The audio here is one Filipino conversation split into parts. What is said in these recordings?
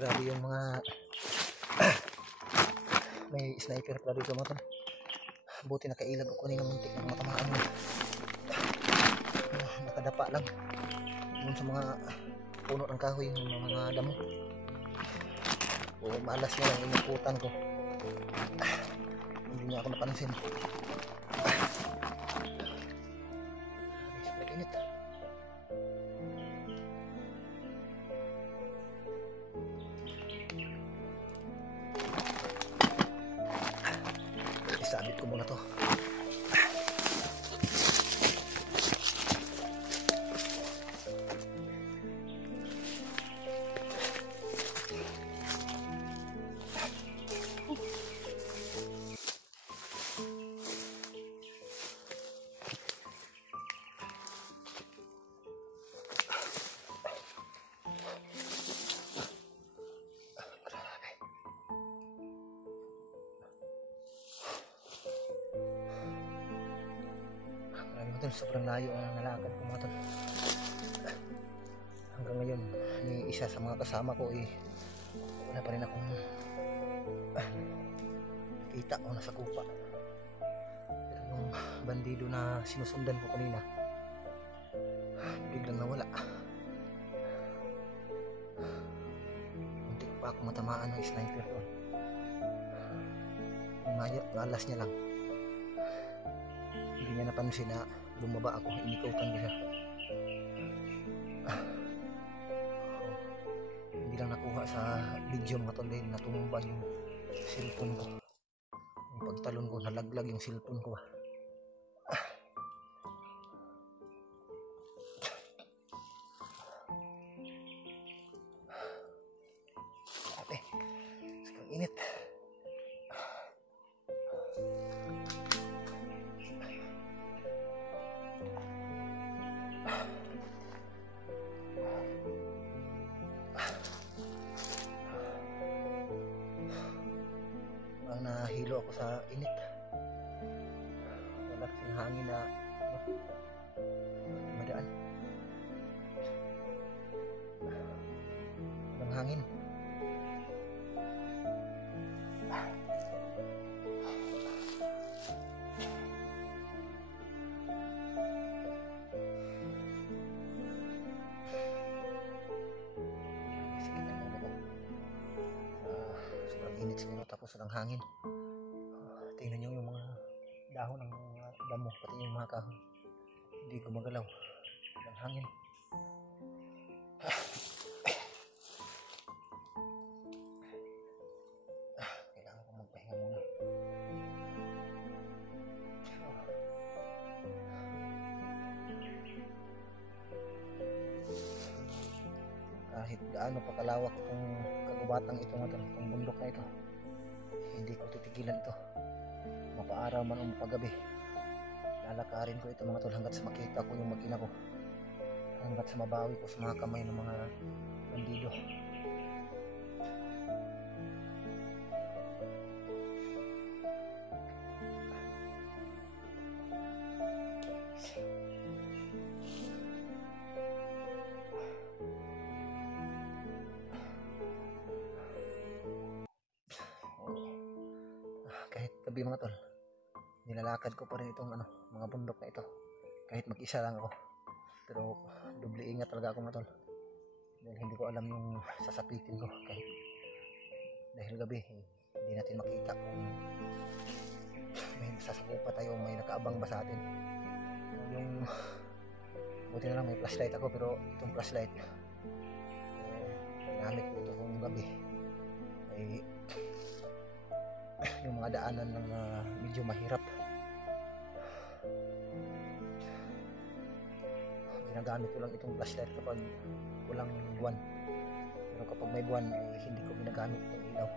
Grabe yung mga may sniper pala dito mga tol. Buti nakailag ako kanina, muntik na matamaan mo. Nakadapa lang yun sa mga puno ng kahoy, yung mga damo. O malas niya lang, inuputan ko. Hindi niya ako napansin. Sobrang init. Isabit ko muna to. Sobrang layo ang nalakad ko mga tol. Hanggang ngayon ni isa sa mga kasama ko wala pa rin akong kita o nasa kupa. Pero yung bandido na sinusundan ko kanina biglang nawala. Muntik pa ako matamaan ng sniper ko. Malas niya lang, hindi niya napansin na bumaba ako, inikutan ko siya. Hindi lang nakuha sa video mga tol dahil natumba yung cellphone ko. Yung pagtalon ko, nalaglag yung cellphone ko. Ate, sobrang init. Nahilo ako sa init. Wala kasing hangin na madaan. Walang hangin. Sobrang init siguro tapos walang hangin. Tingnan nyo yung mga dahon ng mga damo, pati yung mga kahoy hindi gumagalaw, walang hangin. Kailangan ko magpahinga muna. Kahit gaano pa kalawak itong kagubatang ito nga itong bundok na ito, hindi ko titigilan ito. Mapaaraw man o mapagabi, lalakarin ko ito mga tol hanggat sa makita ko yung mag-ina ko, hanggat sa mabawi ko sa mga kamay ng mga bandido. Kahit gabi mga tol, nilalakad ko pa rin itong mga bundok na ito kahit mag-isa lang ako. Pero doble ingat talaga ako mga tol dahil hindi ko alam yung sasapitin ko. Kahit dahil gabi hindi natin makita kung may sasakupa tayo, may nakaabang ba sa atin. Yung buti na lang may flashlight ako, pero itong flashlight ginamit ko ito kung gabi ay yung mga daanan ng medyo mahirap. Ginagamit ko lang itong flashlight kapag walang buwan, pero kapag may buwan hindi ko ginagamit itong ilaw.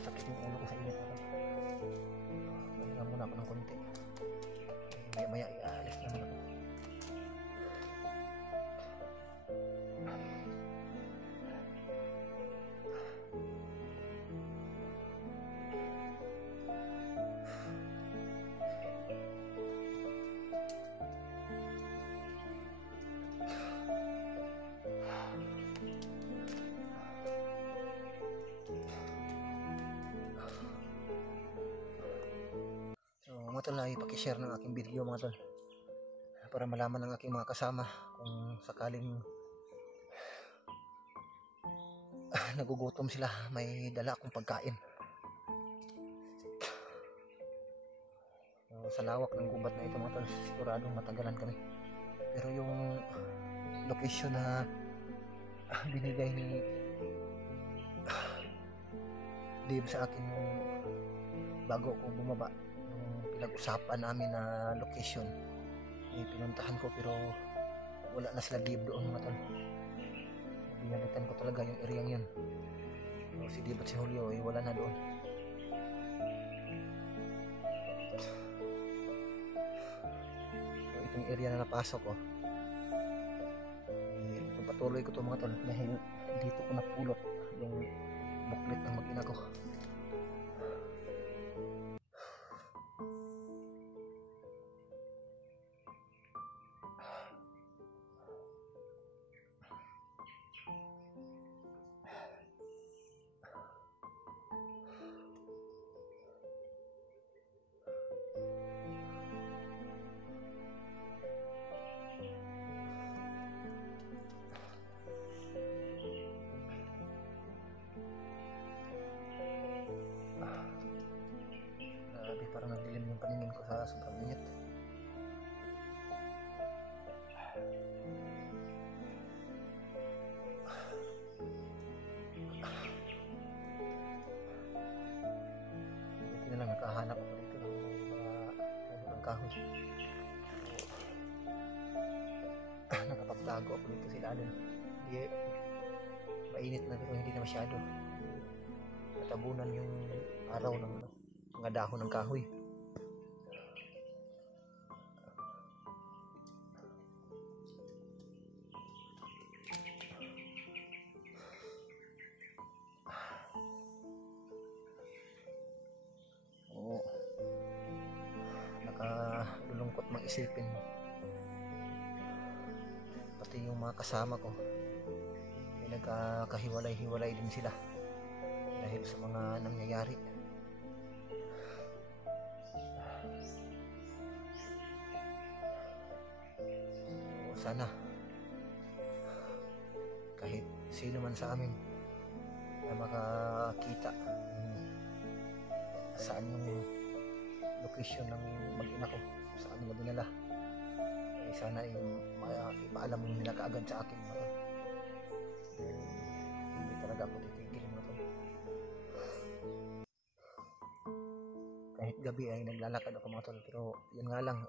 Sakit yung ulo ko sa init mga tol. Pahinga muna ako ng konti. Maya ialis naman ako. Mga tol, ay pakishare ng aking video mga tol para malaman ng aking mga kasama kung sakaling nagugutom sila, may dala akong pagkain. Sa lawak ng gubat na ito mga tol, siguradong matagalan kami, pero yung location na binigay ni Dave sa akin bago ko bumaba, pinag-usapan namin na location, pinuntahan ko pero wala na sila Dave doon mga tol. Binalitan ko talaga yung area yun. Si Dave at si Julio wala na doon. So, itong area na napasok ko, patuloy ko to mga tol dahil dito ko napulot yung buklit ng mag-ina ko. Parang nagdilim yung paningin ko sa sobrang init. Buti na lang nakahanap ako dito ng mga kahoy. Nakapagtago ako dito sa ilalim. Hindi, mainit na pero hindi na masyado. Natabunan yung araw ng mga dahon ng kahoy. Oo. Nakalulungkot mag-isipin. Pati yung mga kasama ko ay nagkakahiwalay-hiwalay din sila dahil sa mga nangyayari. Sana kahit sino man sa amin na makakita saan yung location ng mag-ina ko, saan nila dinala, sana maalam nila kaagad sa akin mga tol. Hindi talaga ako titigil mga tol. Kahit gabi ay naglalakad ako mga tol, pero yun nga lang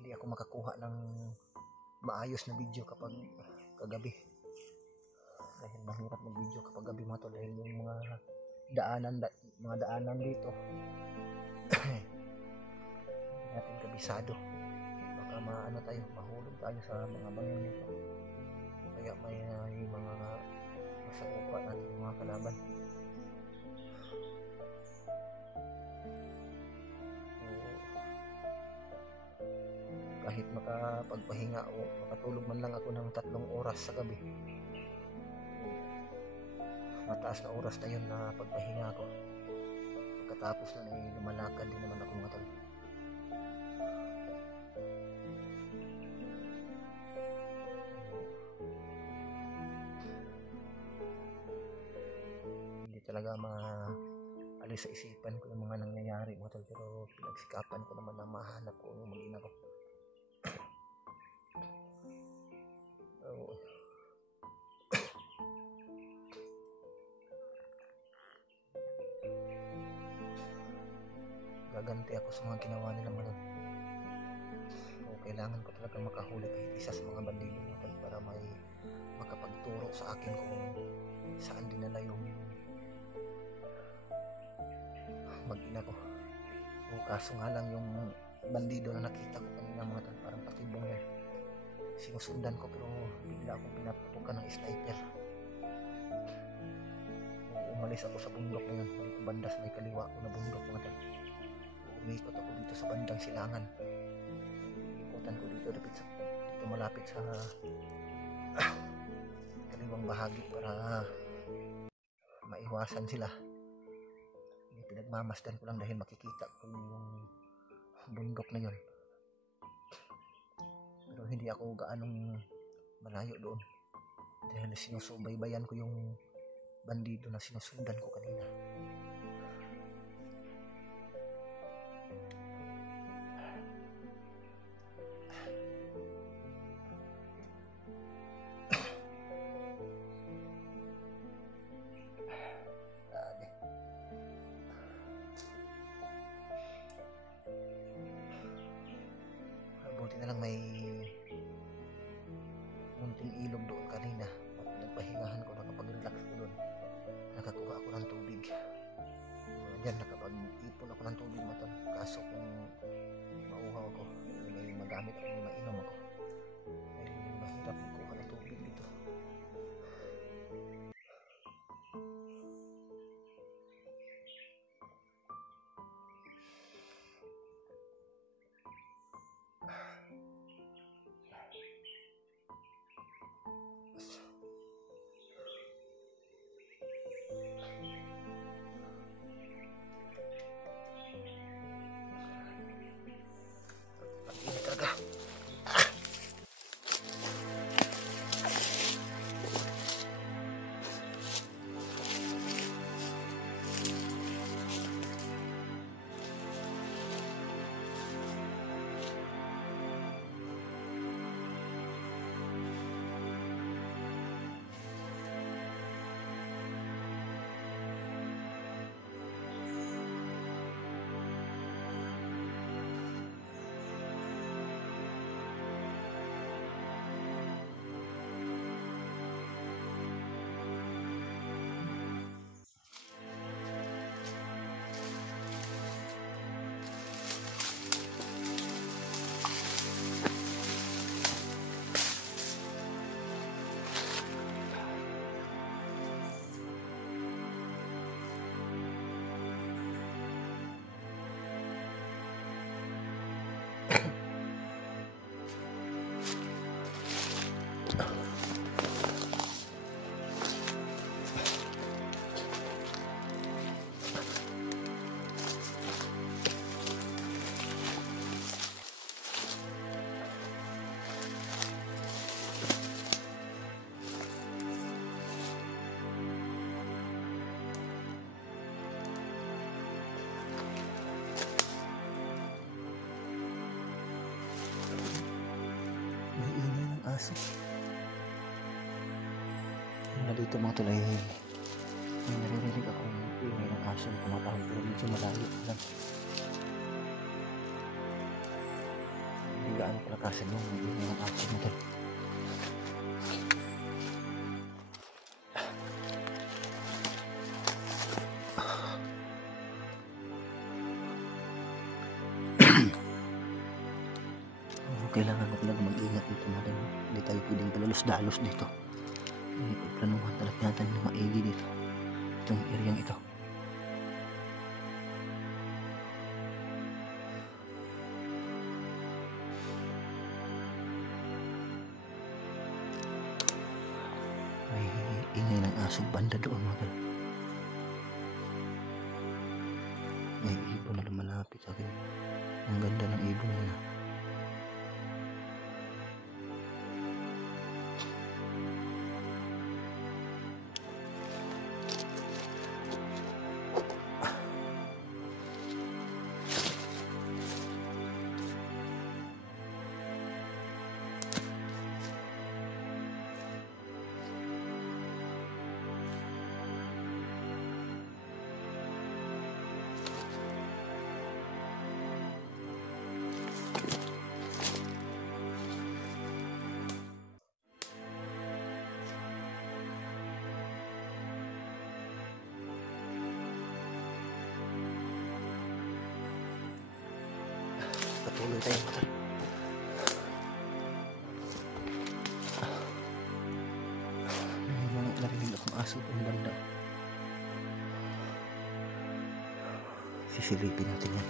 hindi ako makakuha ng maayos na video kapag kagabi, dahil mahirap mag video kapag gabi mga tol, dahil yung mga daanan dito hindi natin kabisado, baka mahulog tayo sa mga bangin dito, kaya may mga masakupa natin mga kalaban. Kahit makapagpahinga o makatulog man lang ako ng 3 oras sa gabi, mataas na oras na yun na pagpahinga ko. Pagkatapos na lumalakad din naman ako mga tol. Hindi talaga maalis sa isipan ko yung mga nangyayari mga tol, pero pinagsikapan ko naman na mahanap ko yung mag-ina ko. Gaganti ako sa mga ginawa nila mga tol. Kailangan ko talaga makahuli kahit isa sa mga bandido mga tol, para may makapagturo sa akin kung saan dinala yung mag-ina ko. O kaso nga lang yung bandido na nakita ko kanina mga tol, parang patibong yan. Sinusundan ko pero bigla akong pinaputukan ng sniper. Umalis ako sa bundok na yun, dito banda sa may kaliwa ko na bundok mga tol. Umikot ako dito sa bandang Silangan. Ikutan ko dito malapit sa kaliwang bahagi para maiwasan sila. Pinagmamasdan ko lang dahil makikita ko yung bundok na yun. Pero hindi ako gaanong malayo doon dahil sinusubaybayan ko yung bandido na sinusundan ko kanina. Buti na lang may munting ilog doon kanina. Nagpahingahan ko, nakapag-relax ko doon. Nakakuha ako ng tubig. Diyan, nakapag-ipon ako ng tubig mo tol. Kaso kung mauhaw ako, may magamit ako, may mainom ako. Ay, mahirap kuha ng tubig dito. Pag-init talaga. May ingay ng aso. Na dito mga tulay, may naririnig akong ingay ng aso na kumatawag pero medyo malayo lang. Hindi gaano kalakasan yung ingay ng aso mga tulay. Kailangan ko talaga mag-ingat dito natin. Hindi tayo pwedeng palalos-dalos dito. Planuhan talaga natin ng maigi dito. Itong area ito. May ingay ng aso banda doon mga tol. May ibon na lumalapit sa akin. Ang ganda ng ibon na yun. Patuloy tayo mga tol. May mga narinig akong aso doon banda. Sisilipin natin yan.